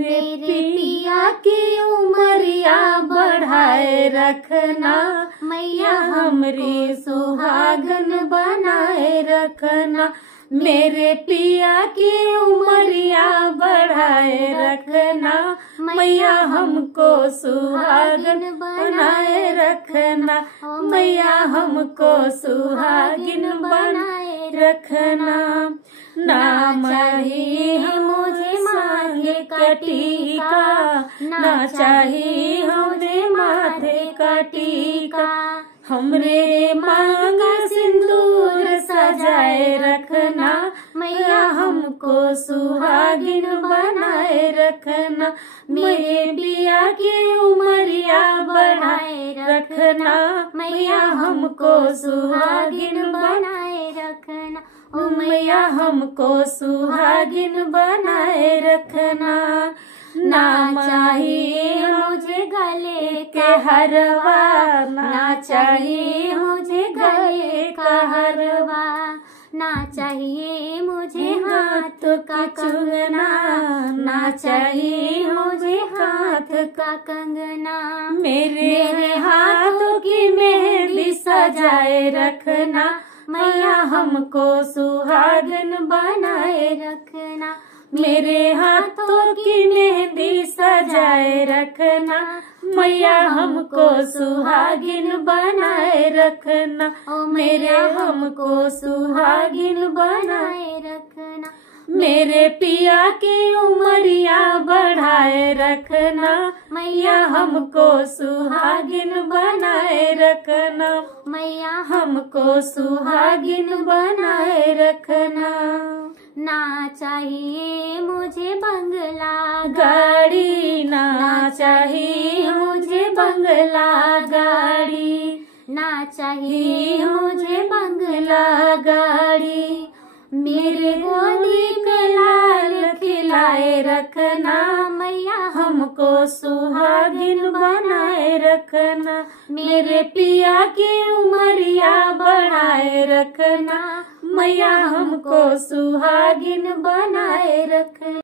मेरे पिया की उमरिया बढ़ाए रखना, मैया हमरी सुहागन बनाए रखना। मेरे पिया की उमरिया बढ़ाए रखना, मैया हमको सुहागन बनाए रखना, मैया हमको सुहागिन बनाए रखना। ना चाहिए मुझे मांगे का टीका, ना चाहिए मुझे माथे का टीका, हमरे मांग सिंदूर सजाए रखना, मैया हमको सुहागिन बनाए रखना। मेरे पिया की उमरिया बढ़ाए रखना, मैया हमको सुहागिन बनाए रखना, ओ मैया हमको सुहागिन बनाए रखना। ना चाहिए मुझे गले के हरवा, ना चाहिए मुझे गले का हरवा, ना चाहिए मुझे हाथ का कंगना, ना चाहिए मुझे हाथ का कंगना। मेरे हाथों की मेहंदी सजाए रखना, मैया हमको सुहागन बनाए रखना। मेरे हाथों की मेहंदी सजाए रखना, मैया हमको सुहागिन बनाए रखना, ओ मेरे हमको सुहागिन बनाए रखना। मेरे पिया की उमरिया बढ़ाए रखना, मैया हमको सुहागिन बनाए रखना, मैया हमको सुहागिन बनाए रखना। ना चाहिए मुझे बंगला गाड़ी, ना चाहिए मुझे बंगला गाड़ी, ना चाहिए मुझे बंगला गाड़ी। मेरे गोदी के लाल खिलाए रखना, मैया हमको सुहागिन बनाए रखना। मेरे पिया की उमरिया बढ़ाए रखना, मैया हमको सुहागिन बनाए रखना।